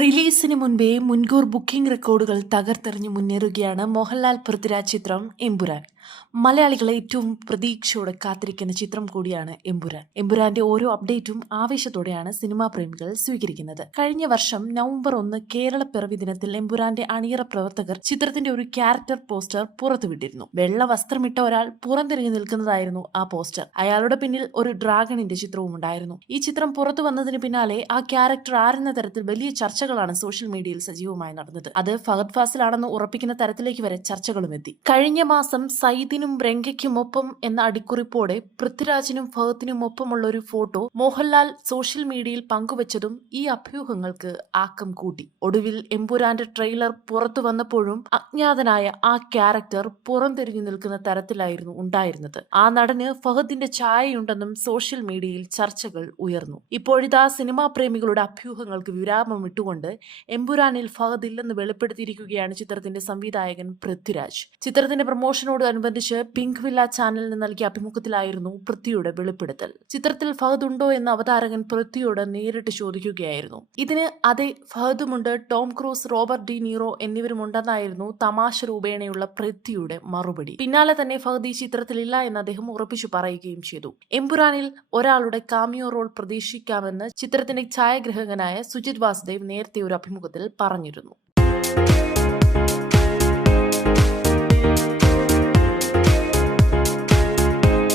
റിലീസിന് മുൻപേ മുൻകൂർ ബുക്കിംഗ് റെക്കോർഡുകൾ തകർത്തെറിഞ്ഞ് മുന്നേറുകയാണ് മോഹൻലാൽ പൃഥ്വിരാജ് ചിത്രം എമ്പുരാൻ. മലയാളികളെ ഏറ്റവും പ്രതീക്ഷയോടെ കാത്തിരിക്കുന്ന ചിത്രം കൂടിയാണ് എമ്പുരാൻ. എമ്പുരാന്റെ ഓരോ അപ്ഡേറ്റും ആവേശത്തോടെയാണ് സിനിമാ പ്രേമികൾ സ്വീകരിക്കുന്നത്. കഴിഞ്ഞ വർഷം നവംബർ 1 കേരള പിറവി ദിനത്തിൽ എമ്പുരാന്റെ അണിയറ പ്രവർത്തകർ ചിത്രത്തിന്റെ ഒരു ക്യാരക്ടർ പോസ്റ്റർ പുറത്തുവിട്ടിരുന്നു. വെള്ള വസ്ത്രമിട്ട ഒരാൾ പുറംതിരിഞ്ഞു നിൽക്കുന്നതായിരുന്നു ആ പോസ്റ്റർ. അയാളുടെ പിന്നിൽ ഒരു ഡ്രാഗണിന്റെ ചിത്രവും ഉണ്ടായിരുന്നു. ഈ ചിത്രം പുറത്തു വന്നതിന് പിന്നാലെ ആ ക്യാരക്ടർ ആരെന്ന തരത്തിൽ വലിയ ചർച്ചകളാണ് സോഷ്യൽ മീഡിയയിൽ സജീവമായി നടന്നത്. അത് ഫഹദ് ഫാസിലാണെന്ന് ഉറപ്പിക്കുന്ന തരത്തിലേക്ക് വരെ ചർച്ചകളും എത്തി. കഴിഞ്ഞ മാസം സയ്യിദിനും രംഗയ്ക്കുമൊപ്പം എന്ന അടിക്കുറിപ്പോടെ പൃഥ്വിരാജിനും ഫഹദിനും ഒപ്പമുള്ള ഒരു ഫോട്ടോ മോഹൻലാൽ സോഷ്യൽ മീഡിയയിൽ പങ്കുവച്ചതും ഈ അഭ്യൂഹങ്ങൾക്ക് ആക്കം കൂട്ടി. ഒടുവിൽ എമ്പുരാന്റെ ട്രെയിലർ പുറത്തു വന്നപ്പോഴും അജ്ഞാതനായ ആ ക്യാരക്ടർ പുറംതിരിഞ്ഞു നിൽക്കുന്ന തരത്തിലായിരുന്നു ഉണ്ടായിരുന്നത്. ആ നടന് ഫഹദിന്റെ ഛായയുണ്ടെന്നും സോഷ്യൽ മീഡിയയിൽ ചർച്ചകൾ ഉയർന്നു. ഇപ്പോഴിതാ സിനിമാ പ്രേമികളുടെ അഭ്യൂഹങ്ങൾക്ക് വിരാമം ഇട്ടുകൊണ്ട് എമ്പുരാനിൽ ഫഹദ് ഇല്ലെന്ന് വെളിപ്പെടുത്തിയിരിക്കുകയാണ് ചിത്രത്തിന്റെ സംവിധായകൻ പൃഥ്വിരാജ്. ചിത്രത്തിന്റെ പ്രമോഷനോടനുബന്ധിച്ച് പിങ്ക് വില്ല ചാനലിന് നൽകിയ അഭിമുഖത്തിലായിരുന്നു പൃഥ്വിയുടെ വെളിപ്പെടുത്തൽ. ചിത്രത്തിൽ ഫഹദ് ഉണ്ടോ എന്ന് അവതാരകൻ പൃഥ്വിയോട് നേരിട്ട് ചോദിക്കുകയായിരുന്നു. ഇതിന് അതെ, ഫഹദുമുണ്ട്, Tom Cruise, Robert De Niro എന്നിവരുമുണ്ടെന്നായിരുന്നു തമാശ രൂപേണയുള്ള പൃഥ്വിയുടെ മറുപടി. പിന്നാലെ തന്നെ ഫഹദ് ഈ ചിത്രത്തിലില്ല എന്ന് അദ്ദേഹം ഉറപ്പിച്ചു പറയുകയും ചെയ്തു. എമ്പുരാനിൽ ഒരാളുടെ കാമിയോ റോൾ പ്രതീക്ഷിക്കാമെന്ന് ചിത്രത്തിന്റെ ഛായാഗ്രഹകനായ സുജിത് വാസുദേവ് നേരത്തെ ഒരു അഭിമുഖത്തിൽ പറഞ്ഞിരുന്നു.